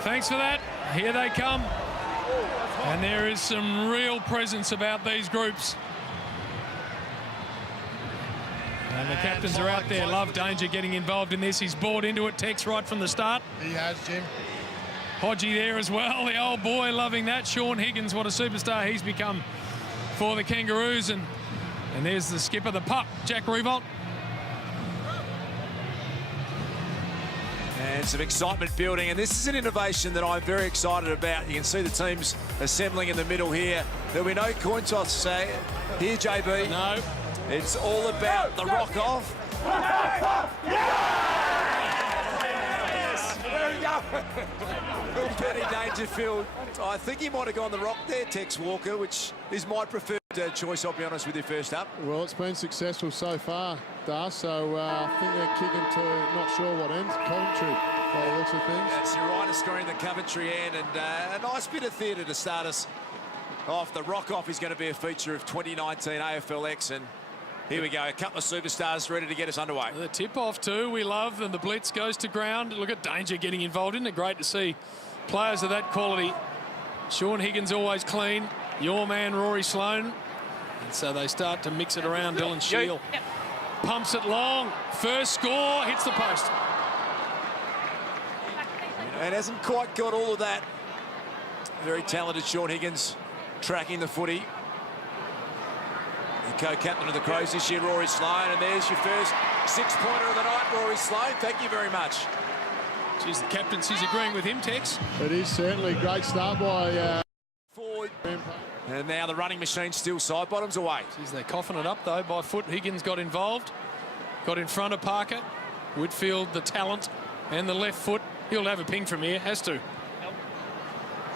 Thanks for that. Here they come. And there is some real presence about these groups. And the captains are out there. Love Danger getting involved in this. He's bought into it. Tex right from the start. He has, Jim. Hodgie there as well. The old boy loving that. Sean Higgins, what a superstar he's become for the Kangaroos. And there's the skipper, the pup, Jack Revolt. And some excitement building, and this is an innovation that I'm very excited about. You can see the teams assembling in the middle here. There'll be no coin toss, say here, JB. No. It's all about the rock off. Penny Dangerfield. I think he might have gone the rock there, Tex Walker, which is my preferred choice, I'll be honest with you, first up. Well, it's been successful so far, Dar, so I think they're kicking to not sure what end, Coventry, by the looks of things. That's your right screen, the Coventry end, and a nice bit of theatre to start us off. The rock-off is going to be a feature of 2019 AFLX, and here we go, a couple of superstars ready to get us underway. The tip-off too, we love, and the blitz goes to ground. Look at Danger getting involved. Isn't it great to see players of that quality? Sean Higgins always clean. Your man, Rory Sloane. And so they start to mix it around. Dylan Shield pumps it long. First score, hits the post. And hasn't quite got all of that. Very talented Sean Higgins tracking the footy. The co-captain of the Crows this year, Rory Sloane, and there's your first six-pointer of the night, Rory Sloane. Thank you very much. Geez, the captaincy's agreeing with him, Tex. It is certainly a great start by Forward. Rampage. And now the running machine still side bottoms away. Geez, they're coughing it up though by foot. Higgins got involved, got in front of Parker. Whitfield, the talent, and the left foot. He'll have a ping from here, has to.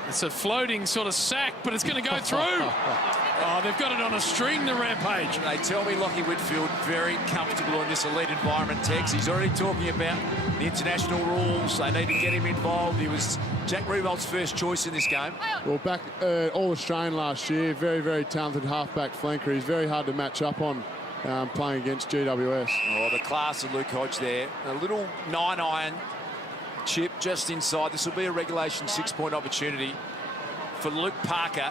It's a floating sort of sack, but it's going to go through. Oh, they've got it on a string, the Rampage. They tell me Lockie Whitfield very comfortable in this elite environment, Tex. He's already talking about the international rules. They need to get him involved. He was Jack Revolt's first choice in this game. Well, back All-Australian last year, very, very talented halfback flanker. He's very hard to match up on playing against GWS. Oh, the class of Luke Hodge there. A little 9-iron chip just inside. This will be a regulation 6-point opportunity for Luke Parker.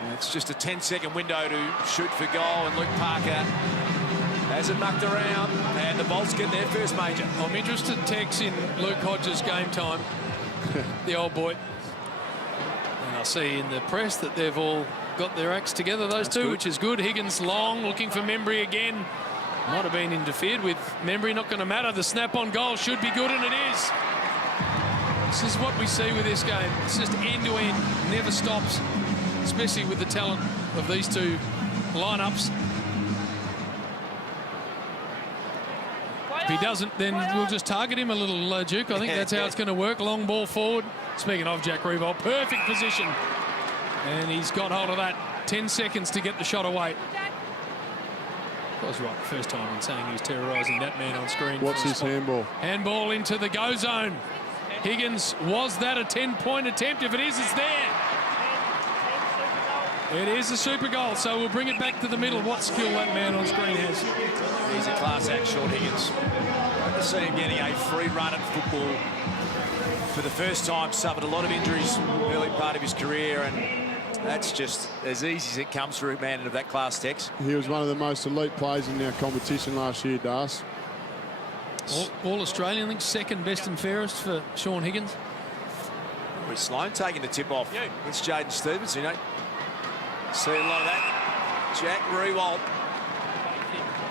And it's just a 10-second window to shoot for goal, and Luke Parker has it mucked around, and the Bolts get their first major. I'm interested, Tex, in Luke Hodge's game time, the old boy. And I see in the press that they've all got their acts together, those two, which is good. Higgins long, looking for Membry again. Might have been interfered with. Membry, not going to matter. The snap on goal should be good, and it is. This is what we see with this game. It's just end-to-end, never stops, especially with the talent of these two lineups. If he doesn't, then we'll just target him a little, Duke. I think that's how it's going to work. Long ball forward. Speaking of Jack Revolt, perfect position. And he's got hold of that. 10 seconds to get the shot away. I was right the first time in saying he was terrorising that man on screen. What's his handball? Handball into the go zone. Higgins, was that a 10-point attempt? If it is, it's there. It is a super goal, so we'll bring it back to the middle. What skill that man on screen has. He's a class act, Sean Higgins. Great to see him getting a free run at football for the first time. Suffered a lot of injuries early part of his career, and that's just as easy as it comes for a man of that class, Tex. He was one of the most elite players in our competition last year, Das. All Australian, I think, second best and fairest for Sean Higgins. With Sloane taking the tip off. It's Jaden Stevens, you know. See a lot of that. Jack Revolt,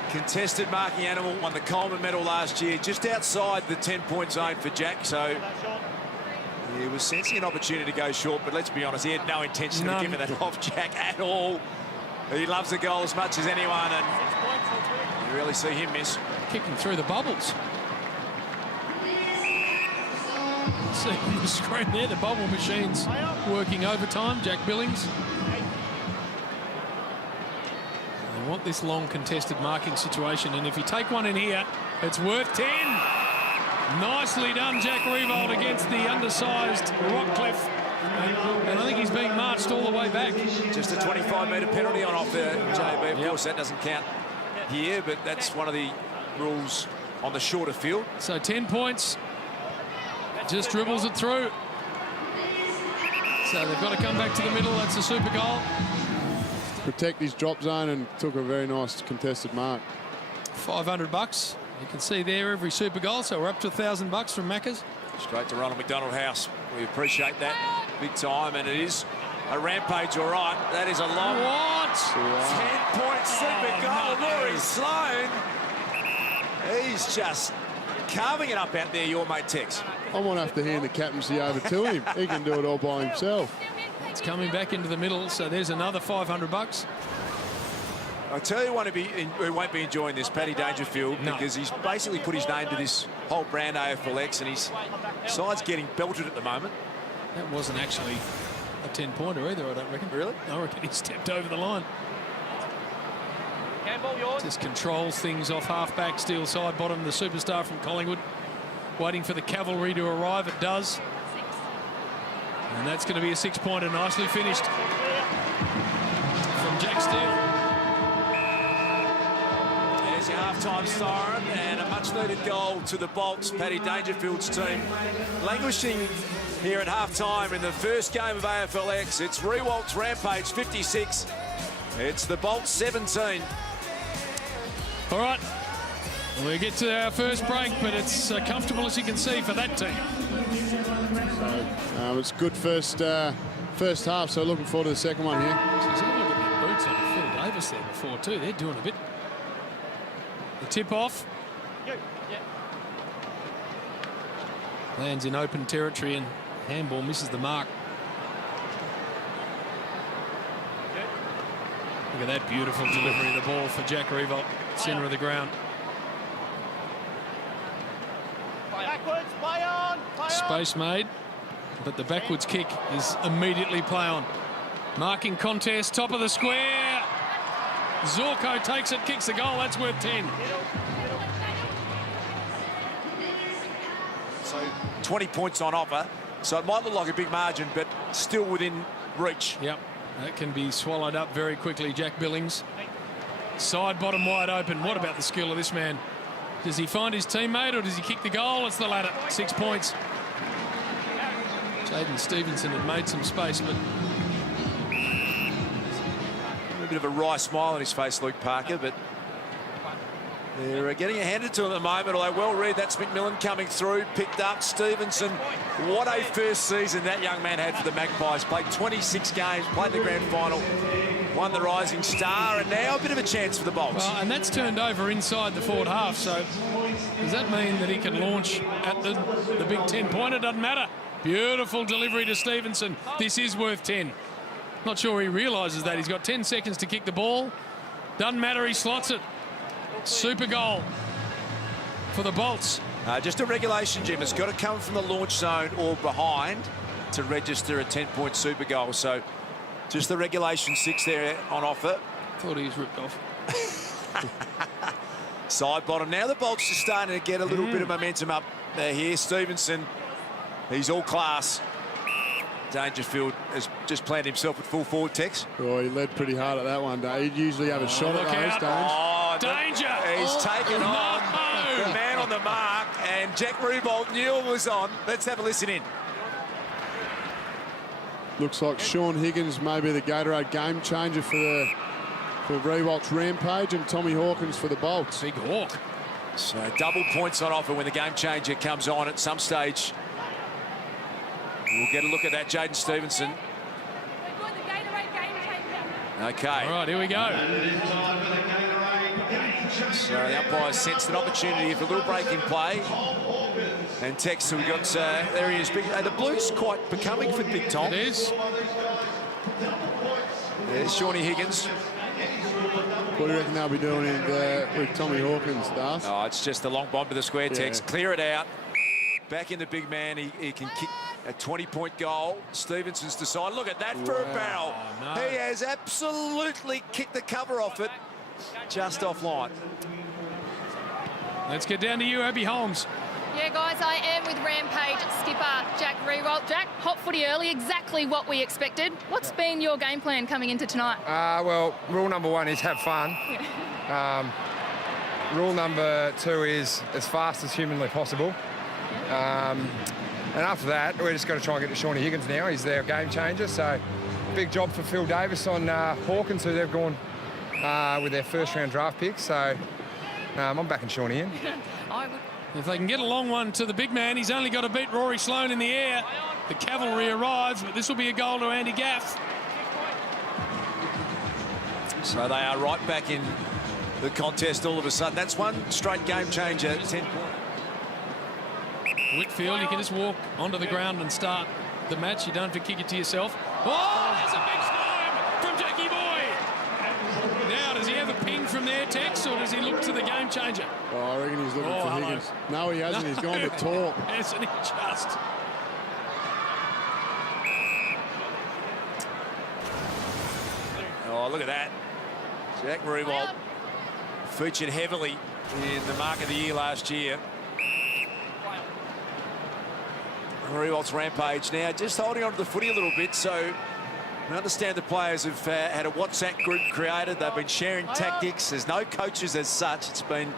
contested marking animal, won the Coleman medal last year, just outside the 10-point zone for Jack. So he was sensing an opportunity to go short, but let's be honest, he had no intention of giving that off Jack at all. He loves the goal as much as anyone, and you really see him miss. Kicking through the bubbles. See on the screen there, the bubble machine's working overtime. Jack Billings. They want this long contested marking situation, and if you take one in here, it's worth 10. Nicely done, Jack Revolt, against the undersized Rockcliffe. And I think he's being marched all the way back. Just a 25-metre penalty on off there, JB. Of course, that doesn't count here, but that's one of the rules on the shorter field. So 10 points. Just dribbles it through. So they've got to come back to the middle. That's a super goal. Protect his drop zone and took a very nice contested mark. $500. You can see there every super goal. So we're up to $1,000 from Macca's. Straight to Ronald McDonald House. We appreciate that big time, and it is a Rampage, all right. That is a long... What? 10-point super goal. Laurie Sloan. He's just carving it up out there, your mate Tex. I might have to hand the captaincy over to him. He can do it all by himself. It's coming back into the middle, so there's another $500. I tell you one who won't be enjoying this, Paddy Dangerfield, because he's basically put his name to this whole brand AFLX, and his side's getting belted at the moment. That wasn't actually a 10-pointer either, I don't reckon. Really? I reckon he stepped over the line. Just controls things off half-back, steel side bottom, the superstar from Collingwood. Waiting for the cavalry to arrive, it does. And that's going to be a 6-pointer, nicely finished from Jack Steele. There's your half-time siren and a much-needed goal to the Bolts, Paddy Dangerfield's team. Languishing here at half-time in the first game of AFLX. It's Rewalt's Rampage 56. It's the Bolts 17. All right, we get to our first break, but it's comfortable as you can see for that team. It's good first half, so looking forward to the second one here. Jeez, have a look at that boots on Phil Davis there before too. They're doing a bit. The tip off. Lands in open territory and handball misses the mark. Look at that beautiful delivery of the ball for Jack Rewalt, centre of the ground. Backwards, play on, Space made, but the backwards kick is immediately play on. Marking contest, top of the square. Zorko takes it, kicks the goal. That's worth 10. So 20 points on offer. So it might look like a big margin, but still within reach. Yep, that can be swallowed up very quickly. Jack Billings, side bottom wide open. What about the skill of this man? Does he find his teammate or does he kick the goal? It's the latter. 6 points. Jaden Stevenson had made some space, but a bit of a wry smile on his face, Luke Parker, but they're getting it handed to him at the moment, although well read. That's McMillan coming through, picked up Stevenson. What a first season that young man had for the Magpies. Played 26 games, played the grand final, won the Rising Star, and now a bit of a chance for the Bolts. Well, and that's turned over inside the forward half, so does that mean that he can launch at the big 10-pointer? Doesn't matter. Beautiful delivery to Stevenson. This is worth 10. Not sure he realises that. He's got 10 seconds to kick the ball. Doesn't matter, he slots it. Super goal for the Bolts. Just a regulation, Jim. It's got to come from the launch zone or behind to register a 10-point super goal. So just the regulation 6 there on offer. Thought he was ripped off. Side bottom. Now the Bolts are starting to get a little bit of momentum up here. Stevenson, he's all class. Dangerfield has just planted himself at full forward, Tex. Oh, he led pretty hard at that one. He'd usually have a shot at those, Danger! He's taken on the man on the mark, and Jack Rewalt knew it was on. Let's have a listen in. Looks like Sean Higgins may be the Gatorade game changer for Rewalt's Rampage, and Tommy Hawkins for the Bolts. Big Hawk. So double points on offer when the game changer comes on at some stage. We'll get a look at that, Jaden Stevenson. Okay. All right, here we go. So the umpire sensed an opportunity for a little break in play. And Tex, we got, there he is. The Blues quite becoming for Big Tom. It is. There's Shawnee Higgins. What do you reckon they'll be doing with Tommy Hawkins, Darth? Oh, it's just a long bomb to the square, Tex. Clear it out. Back in the big man. He can kick a 20-point goal. Stevenson's decided. Look at that for a barrel. No. He has absolutely kicked the cover off it. Just offline. Let's get down to you, Abby Holmes. Yeah, guys, I am with Rampage skipper Jack Rewalt. Jack, hot footy early, exactly what we expected. What's been your game plan coming into tonight? Well, rule number 1 is have fun. Rule number 2 is as fast as humanly possible. And after that, we're just got to try and get to Shawnee Higgins now. He's their game changer. So big job for Phil Davis on Hawkins, who they've gone with their first-round draft pick. So I'm backing Shawnee in. If they can get a long one to the big man, he's only got to beat Rory Sloane in the air. The cavalry arrives, but this will be a goal to Andy Gaff. So they are right back in the contest all of a sudden. That's one straight game changer. 10 points. Whitfield, you can just walk onto the ground and start the match. You don't have to kick it to yourself. Oh, there's a big slam from Jackie Boy. Now, does he have a ping from there, Tex, or does he look to the game changer? Oh, I reckon he's looking for Higgins. No, he hasn't. He's gone to tall. Hasn't he just? Oh, look at that. Jack Rewalt featured heavily in the mark of the year last year. Rewalt's Rampage now just holding on to the footy a little bit, so we understand the players have had a WhatsApp group created. They've been sharing tactics. There's no coaches as such. It's been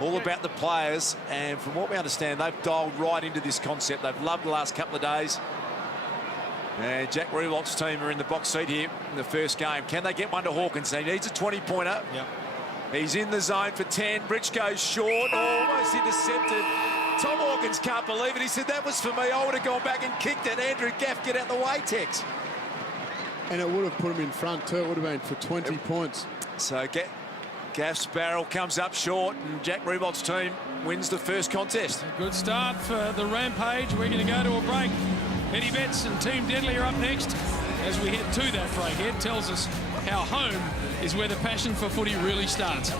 all about the players, and from what we understand, they've dialed right into this concept. They've loved the last couple of days. And Jack Rewalt's team are in the box seat here in the first game. Can they get one to Hawkins? He needs a 20-pointer. Yep. He's in the zone for 10. Bridge goes short, almost intercepted. Tom Hawkins can't believe it. He said, that was for me. I would have gone back and kicked it. Andrew Gaff, get out the way, Tex. And it would have put him in front too. It would have been for 20 points. So Gaff's barrel comes up short, and Jack Rewalt's team wins the first contest. Good start for the Rampage. We're going to go to a break. Eddie Betts and Team Deadly are up next. As we head to that break, Ed tells us how home is where the passion for footy really starts.